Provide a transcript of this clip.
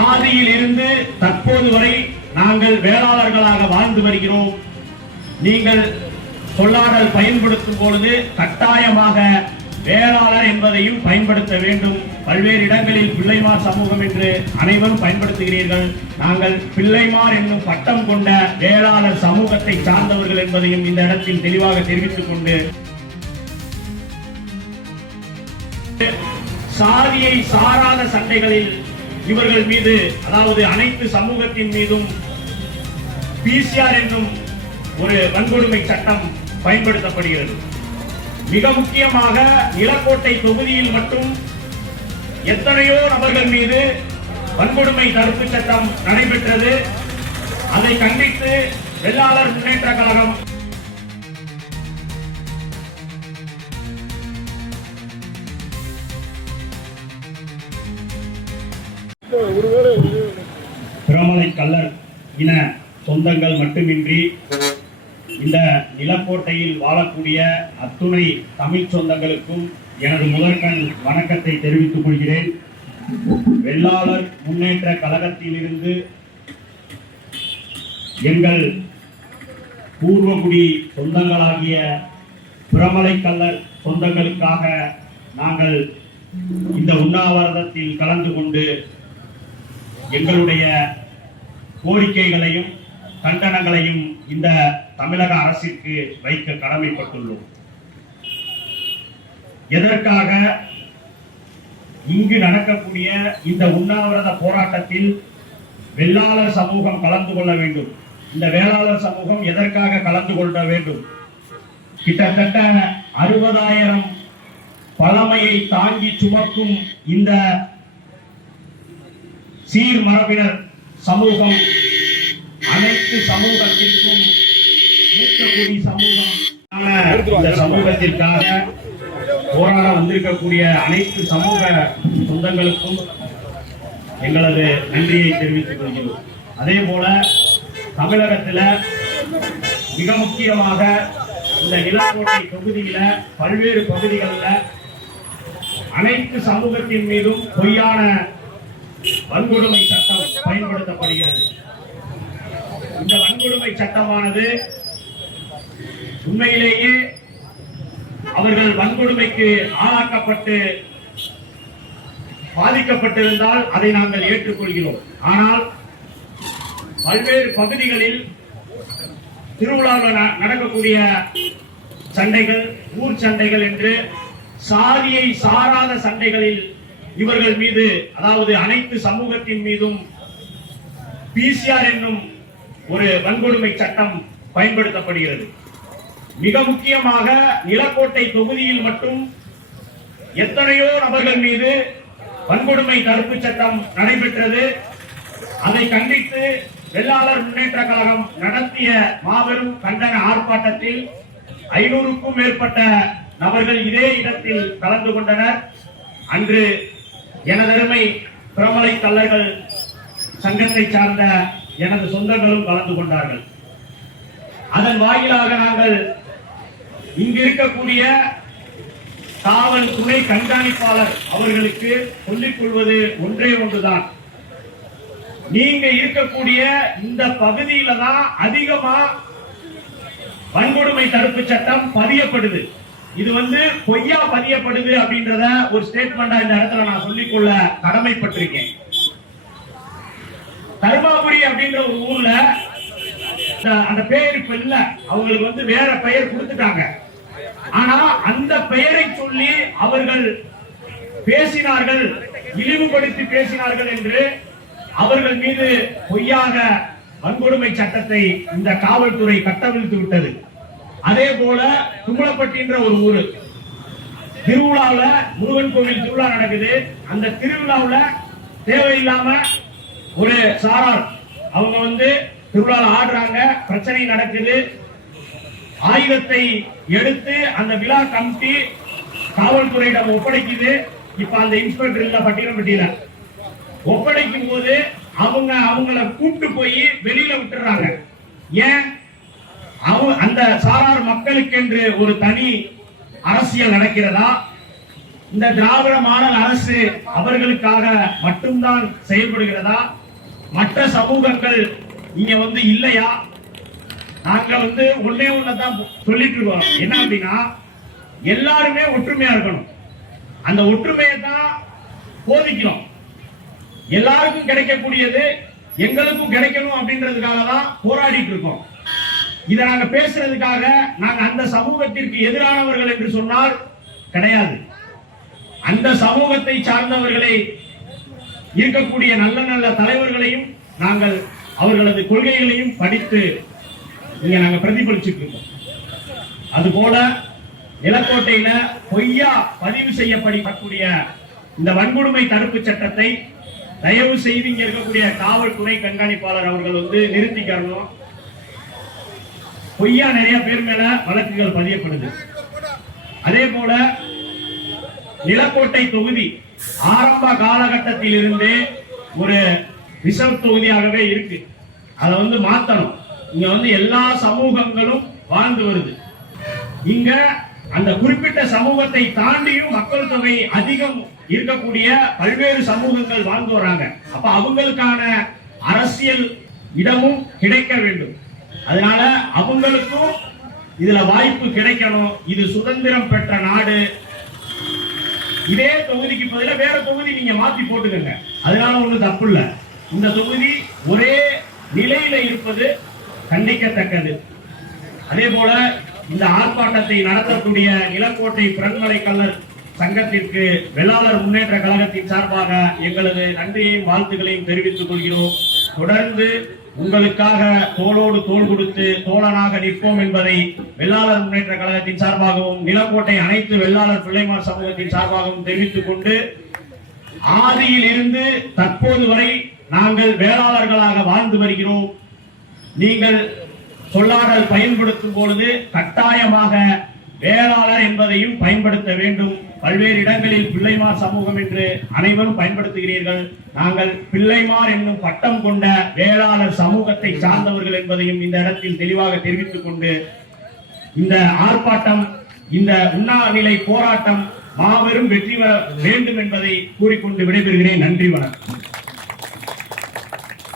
ஆதியில் இருந்து தற்போது வரை நாங்கள் வேளாளர்களாக வாழ்ந்து வருகிறோம். நீங்கள் சொல்லாடல் பயன்படுத்தும் பொழுது கட்டாயமாக வேளாளர் என்பதையும் பயன்படுத்த வேண்டும். பல்வேறு இடங்களில் பிள்ளைமார் சமூகம் என்று அனைவரும் பயன்படுத்துகிறீர்கள். நாங்கள் பிள்ளைமார் என்னும் பட்டம் கொண்ட வேளாளர் சமூகத்தை சார்ந்தவர்கள் என்பதையும் இந்த இடத்தில் தெளிவாக தெரிவித்துக் கொண்டு சாதியை சாராத சண்டைகளில் இவர்கள் மீது அதாவது அனைத்து சமூகத்தின் மீதும் பிசிஆர் என்னும் ஒரு வன்கொடுமை சட்டம் பயன்படுத்தப்படுகிறது. மிக முக்கியமாக நிலக்கோட்டை தொகுதியில் மட்டும் எத்தனையோ நபர்கள் மீது வன்கொடுமை தடுப்பு சட்டம் நடைபெற்றது. அதை கண்டித்து வெள்ளாளர் முன்னேற்ற கழகம் பிரமலை கல்லர் இன சொந்தங்கள் மட்டுமின்றி இந்த நிலக்கோட்டையில் வாழக்கூடிய அத்துணை தமிழ் சொந்தங்களுக்கும் எனது முதற்கண் வணக்கத்தை தெரிவித்துக் கொள்கிறேன். வெள்ளாளர் முன்னேற்ற கழகத்திலிருந்து எங்கள் பூர்வகுடி சொந்தங்களாகிய பிரமலை கல்லர் சொந்தங்களுக்காக நாங்கள் இந்த உண்ணாவிரதத்தில் கலந்து கொண்டு எங்களுடைய கோரிக்கைகளையும் கண்டனங்களையும் இந்த தமிழக அரசிற்கு வைக்க கடமைப்பட்டுள்ளோம். எதற்காக? இங்கு நடக்கக்கூடிய இந்த உண்ணாவிரத போராட்டத்தில் வெள்ளாளர் சமூகம் கலந்து கொள்ள வேண்டும். இந்த வேளாளர் சமூகம் எதற்காக கலந்து கொள்ள வேண்டும்? கிட்டத்தட்ட அறுபதாயிரம் பழமையை தாங்கி சுமக்கும் இந்த சீர் மரபினர் சமூகம் அனைத்து சமூகத்திற்கும் மூத்தகுடி சமூகம். இந்த சமூகத்திற்காக போராட வந்திருக்கக்கூடிய அனைத்து சமூக சொந்தங்களுக்கும் எங்களது நன்றியை தெரிவித்துக் கொள்கிறோம். அதே போல தமிழகத்தில் மிக முக்கியமாக இந்த நிலக்கோட்டை தொகுதியில பல்வேறு பகுதிகளில் அனைத்து சமூகத்தின் மீதும் பொய்யான வன்கொடுமை சட்டம் பயன்படுத்தப்படுகிறது. இந்த வன்கொடுமை சட்டமானது உண்மையிலேயே அவர்கள் வன்கொடுமைக்கு ஆளாக்கப்பட்டு பாதிக்கப்பட்டிருந்தால் அதை நாங்கள் ஏற்றுக்கொள்கிறோம். ஆனால் பல்வேறு பகுதிகளில் திருவிழாவில் நடக்கக்கூடிய சண்டைகள் ஊர் சண்டைகள் என்று சாதியை சாராத சண்டைகளில் இவர்கள் மீது அதாவது அனைத்து சமூகத்தின் மீதும் பிசிஆர் என்னும் ஒரு வன்கொடுமை சட்டம் பயன்படுத்தப்படுகிறது. மிக முக்கியமாக நிலக்கோட்டை தொகுதியில் மட்டும் எத்தனையோ நபர்கள் மீது வன்கொடுமை தடுப்பு சட்டம் நடைபெற்றது. அதை கண்டித்து வெள்ளாளர் முன்னேற்ற கழகம் நடத்திய மாபெரும் கண்டன ஆர்ப்பாட்டத்தில் ஐநூறுக்கும் மேற்பட்ட நபர்கள் இதே இடத்தில் கலந்து கொண்டனர். அன்று எனதருமை பிரமலை கல்லர்கள் சங்கத்தை சார்ந்த எனது சொந்தங்களும் கலந்து கொண்டார்கள். அதன் வாயிலாக நாங்கள் இங்கு இருக்கக்கூடிய காவல் துணை கண்காணிப்பாளர் அவர்களுக்கு சொல்லிக் கொள்வது ஒன்றே ஒன்றுதான். நீங்க இருக்கக்கூடிய இந்த பகுதியில தான் அதிகமா வன்கொடுமை தடுப்பு சட்டம் பதியப்படுது. இது வந்து பொய்யா பதியப்படுது அப்படின்றத ஒரு ஸ்டேட்மெண்டா இந்த இடத்துல நான் சொல்லிக்கொள்ள கடமைப்பட்டிருக்கேன். தருமாபுரி அப்படின்ற ஒரு ஊர்ல அந்த- அந்த பெயர் இப்ப இல்ல. அவங்களுக்கு வந்து வேற பெயர் கொடுத்துட்டாங்க. ஆனா அந்த பெயரை சொல்லி அவர்கள் பேசினார்கள் இழிவுபடுத்தி பேசினார்கள் என்று அவர்கள் மீது பொய்யாக வன்கொடுமை சட்டத்தை இந்த காவல்துறை கட்டவிழ்த்து விட்டது. அதே போல தும்பலப்பட்டின்ற ஒரு ஊரு. திருவிழாவில் முருகன் கோவில் திருவிழா நடக்குது. அந்த திருவிழாவில் தேவையில்லாம ஒரு சாரார் அவங்க வந்து திருவிழாவில் ஆடுறாங்க பிரச்சனை நடக்குது. ஆயுதத்தை எடுத்து அந்த விழா கமிட்டி காவல்துறையிடம் ஒப்படைக்குது. இப்ப அந்த இன்ஸ்பெக்டர் இல்ல பட்டியல ஒப்படைக்கும் போது அவங்க அவங்கள கூப்பிட்டு போய் வெளியில விட்டுறாங்க. ஏன்? அந்த சாரார் மக்களுக்கென்று ஒரு தனி அரசியல் நடக்கிறதா? இந்த திராவிட மாடல் அரசு அவர்களுக்காக மட்டும்தான் செயல்படுகிறதா? மற்ற சமூகங்கள் இங்க வந்து இல்லையா? நாங்க வந்து ஒன்னே ஒன்னதான் சொல்லிட்டு இருக்கோம். என்ன அப்படின்னா எல்லாருமே ஒற்றுமையா இருக்கணும். அந்த ஒற்றுமையை தான் போதிக்கணும். எல்லாருக்கும் கிடைக்கக்கூடியது எங்களுக்கும் கிடைக்கணும் அப்படின்றதுக்காக தான் போராடிட்டு இருக்கோம். இதை நாங்க பேசுறதுக்காக நாங்க அந்த சமூகத்திற்கு எதிரானவர்கள் என்று சொன்னால் கிடையாது. அந்த சமூகத்தை சார்ந்தவர்களை இருக்கக்கூடிய நல்ல நல்ல தலைவர்களையும் நாங்கள் அவர்களது கொள்கைகளையும் படித்து இங்க நாங்க பிரதிபலிச்சுட்டு இருக்கோம் அதுபோல நிலக்கோட்டையில பொய்யா பதிவு செய்யப்படக்கூடிய இந்த வன்கொடுமை தடுப்பு சட்டத்தை தயவு செய்து இங்க இருக்கக்கூடிய காவல்துறை கண்காணிப்பாளர் அவர்கள் வந்து நிறுத்திக்கணும் பொய்யா நிறைய பேர் மேல வழக்குகள் பதியப்படுது. அதே போல நிலக்கோட்டை தொகுதி ஆரம்ப காலகட்டத்தில் இருந்தே ஒரு ரிசர்வ் தொகுதியாகவே இருக்கு. அதை வந்து மாத்தணும். இங்க வந்து எல்லா சமூகங்களும் வாழ்ந்து வருது. இங்க அந்த குறிப்பிட்ட சமூகத்தை தாண்டியும் மக்கள் தொகை அதிகம் இருக்கக்கூடிய பல்வேறு சமூகங்கள் வாழ்ந்து வராங்க. அப்ப அவங்களுக்கான அரசியல் இடமும் கிடைக்க வேண்டும். அதனால அவங்களுக்கும் இதுல வாய்ப்பு கிடைக்கணும். இது சுதந்திரம் பெற்ற நாடு. இதே தொகுதிக்கு பதிலாக வேற தொகுதி நீங்க மாத்தி போட்டுக்கங்க. அதனால ஒண்ணும் தப்பு இல்ல. இந்த தொகுதி ஒரே நிலையில இருப்பது கண்டிக்கத்தக்கது. அதே போல இந்த ஆர்ப்பாட்டத்தை நடத்தக்கூடிய இளங்கோட்டை பிறன்மலை கல்லர் சங்கத்திற்கு வெள்ளாளர் முன்னேற்ற கழகத்தின் சார்பாக எங்களது நன்றியையும் வாழ்த்துக்களையும் தெரிவித்துக் கொள்கிறோம். தொடர்ந்து உங்களுக்காக தோளோடு தோள் கொடுத்து தோழனாக நிற்போம் என்பதை வெள்ளாளர் முன்னேற்ற கழகத்தின் சார்பாகவும் நிலக்கோட்டை அனைத்து வெள்ளாளர் பிள்ளைமார் சமூகத்தின் சார்பாகவும் தெரிவித்துக் கொண்டு ஆதியில் இருந்து தற்போது வரை நாங்கள் வேளாளர்களாக வாழ்ந்து வருகிறோம். நீங்கள் சொல்லாடல் பயன்படுத்தும் பொழுது கட்டாயமாக வேளாளர் என்பதையும் பயன்படுத்த வேண்டும். பல்வேறு இடங்களில் பிள்ளைமார் சமூகம் என்று அனைவரும் பயன்படுத்துகிறீர்கள். நாங்கள் பிள்ளைமார் என்னும் பட்டம் கொண்ட வேளாளர் சமூகத்தை சார்ந்தவர்கள் என்பதையும் இந்த இடத்தில் தெளிவாக தெரிவித்துக் கொண்டு இந்த ஆர்ப்பாட்டம் இந்த உண்ணாநிலை போராட்டம் மாபெரும் வெற்றி பெற வேண்டும் என்பதை கூறிக்கொண்டு விடைபெறுகிறேன். நன்றி வணக்கம்.